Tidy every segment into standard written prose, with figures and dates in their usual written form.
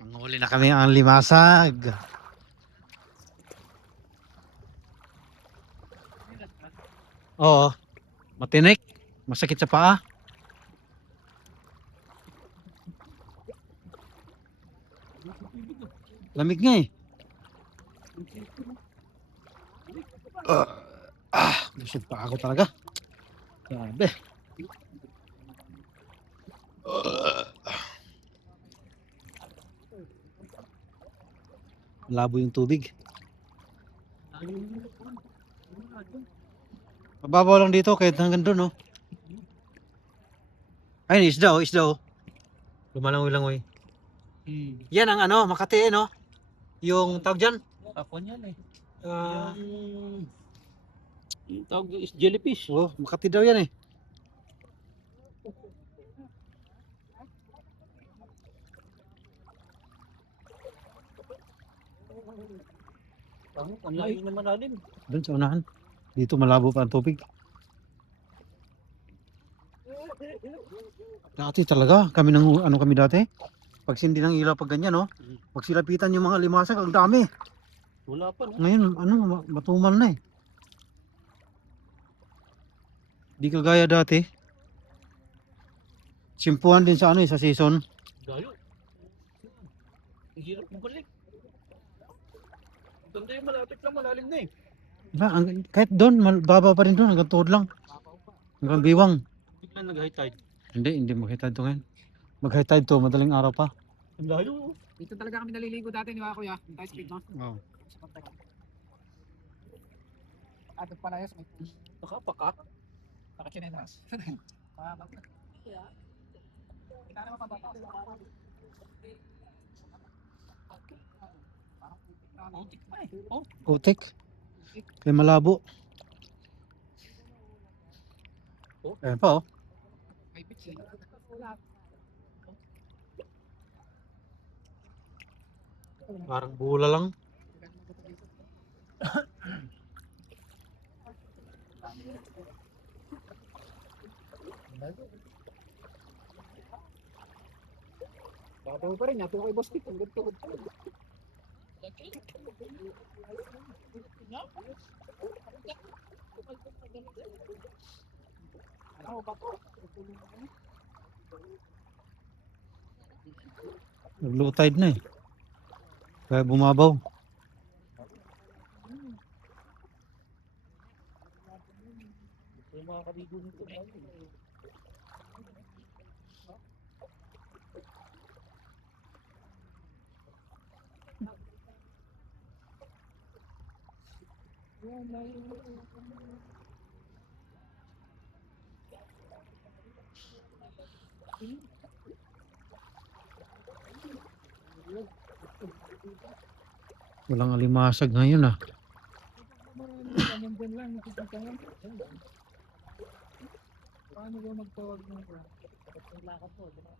Manghuli na kami ang limasag. Oo, matinik. Masakit sa paa. Lamig nga eh. Busog pa ako talaga. Grabe. Malabo yung tubig. Mababaw lang dito kahit hanggang doon, no? Ayun, isda, oh, isda, oh. Lumalangoy-langoy. Yan ang ano, Makati, no? Yung tawag dyan? Ako niyan eh. Ah, Yung tawag is jellyfish. oh, Makati daw yan eh. Ang layo naman natin. Doon sa unahan. Dito malabo pa ang tubig. Dati talaga, kami nang ano kami dati. Pag sindi ng ilaw pag ganyan, no? Pag silapitan yung mga limasag, ang dami. Wala pa no. Ngayon, ano, matumal na eh. Di kagaya dati. Simpuhan din sa ano eh, sa season. Gayo. Ang hirap bumalik. Ganda yung malapit lang, malalim na eh. Kahit doon, baba pa rin doon, hanggang tuhod lang. Hanggang biwang. Bigla nag-high tide. Hindi mag-high tide to ngayon. Mag-high tide to, madaling araw pa. Ang layo. Dito talaga kami naliligo dati, di ba kuya? Yung Thai street, no? Oo. Sa Pantayan. Doon pala yun. Nakapaka. Nakachinelas. Kita naman pa ba? Autik pa eh. Oh. Putik. Kaya malabo. Ayan pa oh. May pitch eh. Parang bula lang. Babaw pa rin, nato kay Boss Tip. Ang ganda. Ano ba po? Nag-low tide na eh. Kaya bumabaw. Yung mga kaligo nito. Walang alimasag ngayon ah. Ganyan din lang, nakikita nga. Paano ba magtawag ng bra? Lakad po, di ba?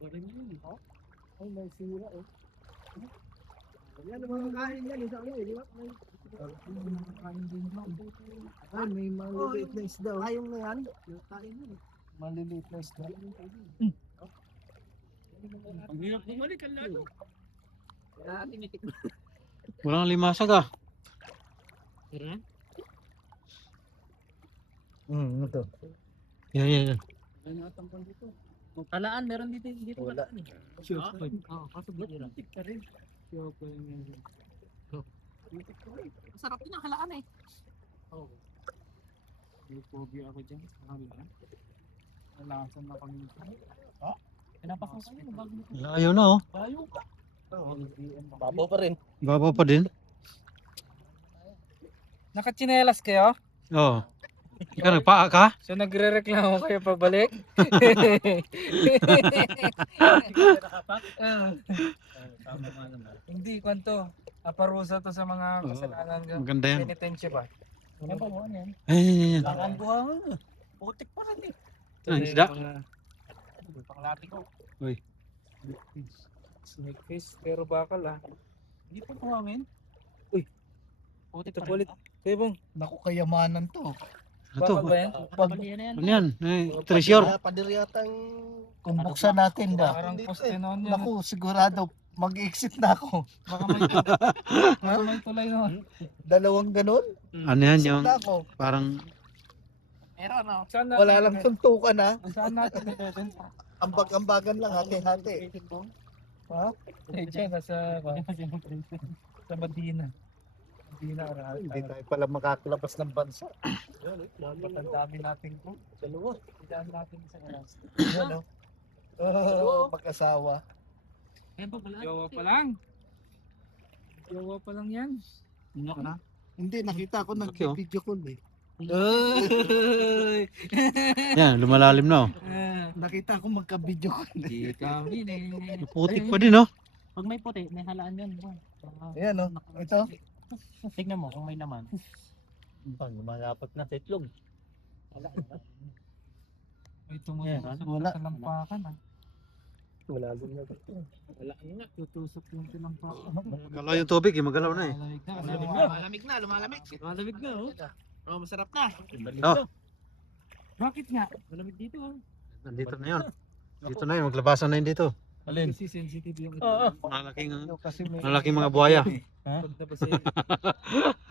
Galing yun eh. Ay, may sira eh. Yan ang mga kain yan, isa ano eh, di ba? May mga kain din ba? Ay, may maliliit na isda. Ayong na yan, yung kain yun eh. Maliliit na isda. Ang hirap bumalik, ang layo. Kaya tinitik mo. Walang alimasag ah. Tira? Ano to? Yan. May natampang dito. Talaan, meron dito Wala. talaan eh. Sure. Oo, kaso bigla. Tik ka rin. Masarap din ang halaan eh. Oo. May phobia ako dyan. Nalasan na kami. Ha? Pinapakas ko yun. Bago nito. Layo na oh. Layo pa. Babaw pa rin. Babaw pa din. Nakachinelas kayo? Oo. Ikaw nagpaa ka? So nagre-reklamo kayo pabalik? Tama nga naman. Hindi, kwanto. Aparusa to sa mga kasalanan. Maganda yan. Penitensya ba? Ano ba mo yan? Ay. Lakan buhangin. Putik pa rin eh. Ah, isda. Pakalati ko. Uy. Snake fish, pero bakal ah. Hindi pa buhangin. Uy. Putik Ito pa rin. ulit. Kaya bang, Naku, kayamanan to. Ano to? Baka ba yan? Pag Ano yan? Treasure. padir yatang kung buksan natin ba? Parang poste noon yan. Naku, sigurado mag-exit na ako. Baka may tulay noon. Dalawang ganun? Ano yan Exit yung na ako. parang Meron no. Saan Wala lang suntukan ha. Saan natin ibebenta? Ambag-ambagan lang hati-hati. Ha? Eh, dyan, sa Medina. Medina, Hindi tayo pala makakalabas ng bansa. Dapat ang dami natin ko. Dalawa. Ang dami natin sa oras. Ano? Oh, mag-asawa. Jowa pa lang. Jowa pa lang yan. Hindi, nakita ko Okay, oh. nag-video call eh. yan, lumalalim na oh. Nakita ko magka-video call eh. Di kami Putik pa din oh. Pag may puti, may halaan yun. Ayan oh. Ito. Tignan mo kung may laman. Pang malapot na sa itlog. May tumusok Wala. sa lampakan. Wala din na. Wala nga. Tutusok yung tilampakan. Magalaw yung tubig eh, magalaw na eh. Lumalamig na. Lumalamig na oh. Oh, masarap na. Oh, Bakit nga? Malamig dito oh. nandito na yun. Dito na yun, maglabasan na yun dito. Alin? Kasi sensitive yung ito. Malaking mga buhaya.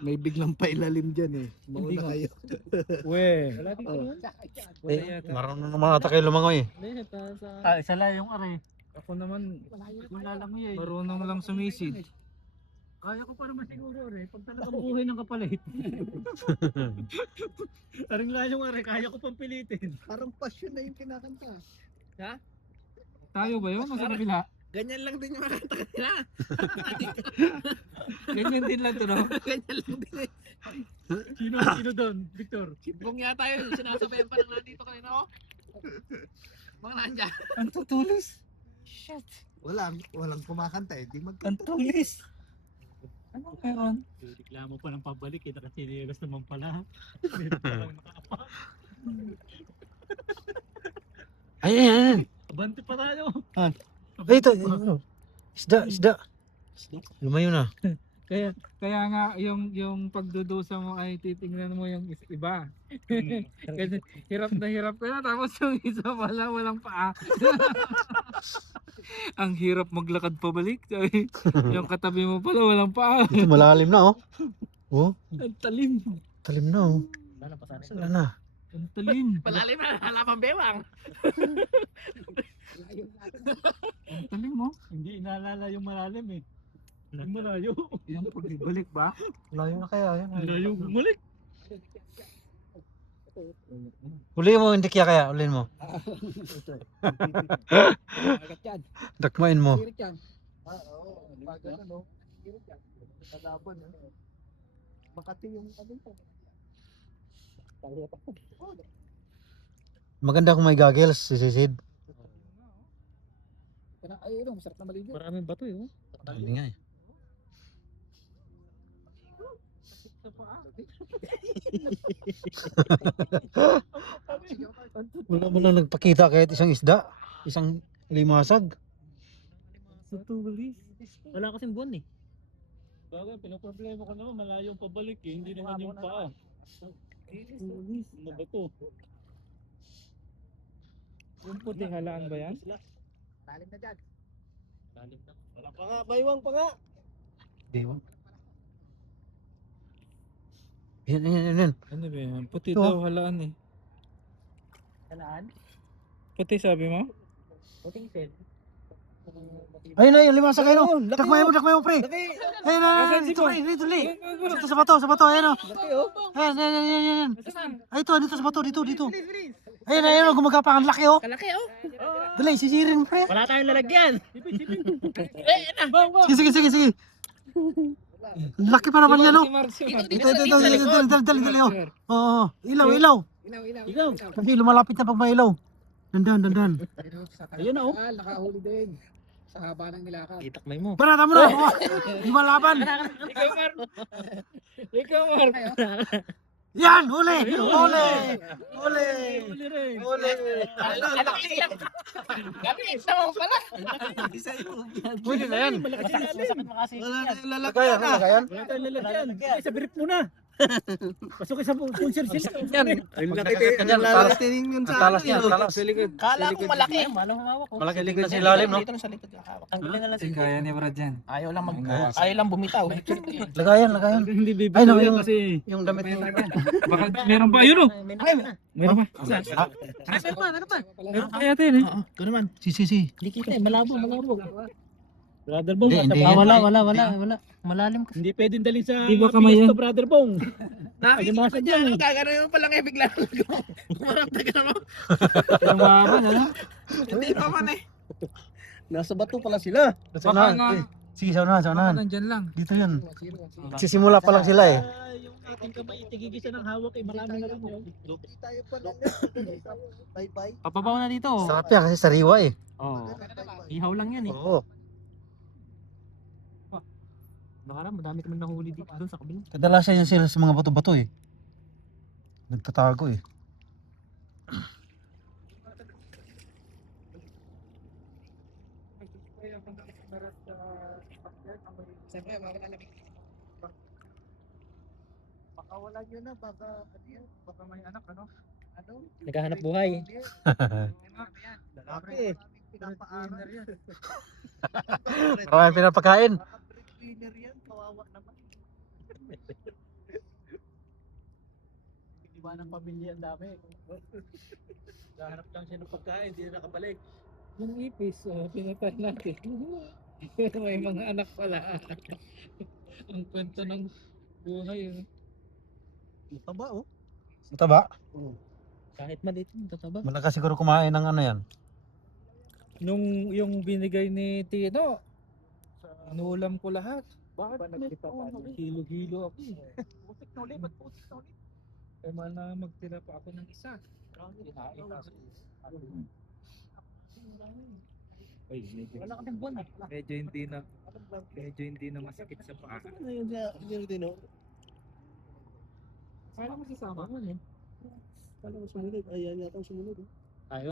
May biglang pailalim dyan eh. Hindi Mauna nga. kayo. Wala dito Oh. oh. Eh, marunong naman ata kayo lumangoy eh. Isa lang yung aray. Ako naman, Wala lang yun. marunong lang sumisid. Kaya ko pa naman siguro aray. Pag talagang buhay ng kapalit. Aring lang yung aray. Kaya ko pang pilitin. Parang passion na yung kinakanta. Tayo ba yun? Nasa kabila? Ganyan lang din yung makanta nila. Ganyan din lang to no? Ganyan lang din eh. Sino doon? Victor. Bong yata yun, sinasabayan pa lang nandito kanina ko. Mga nandyan. Ang tutulis. Walang kumakanta eh. Di Ang magkanta. tulis. Ano meron? Reklamo pa ng pabalik. Kita kasi nilas naman pala. Ay, ay, ay. Abante pa tayo. Ay, ito. Isda. Lumayo na. Kaya nga yung pagdudusa mo ay titingnan mo yung iba. Kasi hirap ka na tapos yung isa pala walang paa. Ang hirap maglakad pabalik. Yung katabi mo pala walang paa. Ito malalim na oh. Oh, Ang talim. talim na oh. Sala na. Ang talim. Palalim na, halaman bewang. Ang talim mo. Hindi inaalala yung malalim eh. Ang malayo. Yung pagbalik ba? Layo na kaya. Yan. Malayo bumalik. Uli mo, hindi kaya. Ulin mo. Dakmain mo. Oo. Pag ano. Kalaban eh. Makati yung ano po. Maganda kung may goggles, si Sid. Ay, ano, masarap na maligo. Maraming bato eh. Oh. Hindi nga eh. Wala mo lang nagpakita kahit isang isda. Isang limasag. Sa tulis. Wala kasing buwan eh. Bagay, pinaproblema ko naman, malayo ang pabalik eh. Hindi naman yung paa. Tulis. Ano ba to? Yung puti halaan ba yan? Talim na dyan. Lalim na. Wala pa nga, baywang pa nga. Di ba? Yan. Ano ba yan? Puti Ito. daw halaan eh. Halaan? Puti sabi mo? Puting sel. Ayun na, yung limasag ayun. Dakmain mo, pre. Ayun na, Nasaan si dito, Bo? dito, dito, sa bato, ayun o. Ayan. Ay, ito, dito sa bato, dito. Ayun, gumagapang, ang laki oh. Kalaki oh. Dali, sisirin mo, pre. Wala tayong lalagyan. Sige. Laki pa naman yan oh. Dito Dali, oh. Oo, ilaw. Ikaw. Kasi lumalapit na pag may ilaw. Dandan. Ayun na oh. Nakahuli din. Sa haba ng nilakad. Itakmay mo. Barata mo na. Lumalaban. Ikaw Mark. Yan, huli. Gabi, isa mo pala. Pwede na yan. Masakit mo kasi. Wala na yung Kaya na. Wala tayong lalagyan. Ay, sa brief mo na. Pasok sa sponsor sila. Yan. Ang laki Pagkakit ka dyan, ang talas. laki yun sa Talas ano, niya, eh. talas. Kala ko malaki. Malaki likod sa ilalim, no? Dito na sa likod kakawak. Tanggalin na lang Kasi kaya ni Brad yan. Ayaw lang ayaw lang bumitaw. Lagayan, lagayan. Hindi Ay, bibigyan no, yung, kasi. yung damit mo. Baka meron pa, ayun o. Meron pa. Meron pa yata yun eh. Ikaw naman. Si. Hindi kita eh. Malabo. Brother Bong, Hindi, basta hindi. wala. Malalim kasi. Hindi pwedeng dalhin sa Di ba kamay yan? Piesto, Brother Bong. Nakikita ko dyan. Gagano yun palang eh. Bigla Marap na gano'n. Yung maban, ano? Hindi pa man eh. Nasa bato pala sila. Sa Baka unahan. nga, Eh, sige, sa unahan, sa baka unahan. nandyan lang. Dito yan. Sisimula pa lang sila eh. Yung ating kamay, tigigisa ng hawak eh. Marami na rin yun. Tayo pa lang. Bye-bye. Papabaw na dito. Sarap yan kasi sariwa eh. Oo. Ihaw lang yan eh. Oo. Nakaraan, madami kami nahuli dito doon sa kabila. Kadalasan yan sila sa mga bato-bato eh. Nagtatago eh. Siyempre, bakit alam Pakawalan nyo na, baka ano yan? Baka may anak, ano? Ano? Naghahanap buhay. Lalaki eh. Pinapaaral yan. Maraming pinapakain. Baka breadwinner yan, kawawa naman. Iba ng pamilya ang dami. Naghahanap lang siya ng pagkain, hindi na nakabalik. Yung ipis, pinatay natin. May mga anak pala. Ang kwento ng buhay. Mataba oh. Mataba. Kahit maliit, tataba. Malakas siguro kumain ng ano yan. Nung yung binigay ni Tino, inulam ko lahat. Bakit may hilo-hilo ako eh. Putik na ulit. Ba't putik na ulit? Kaya na magtira pa ako ng isa. Ay, Wala kaming buwan eh. medyo hindi na masakit sa paa. Ano yun din oh? Paano mo sasama mo eh? Kala ko sumunod. Ayan yata ang sumunod oh.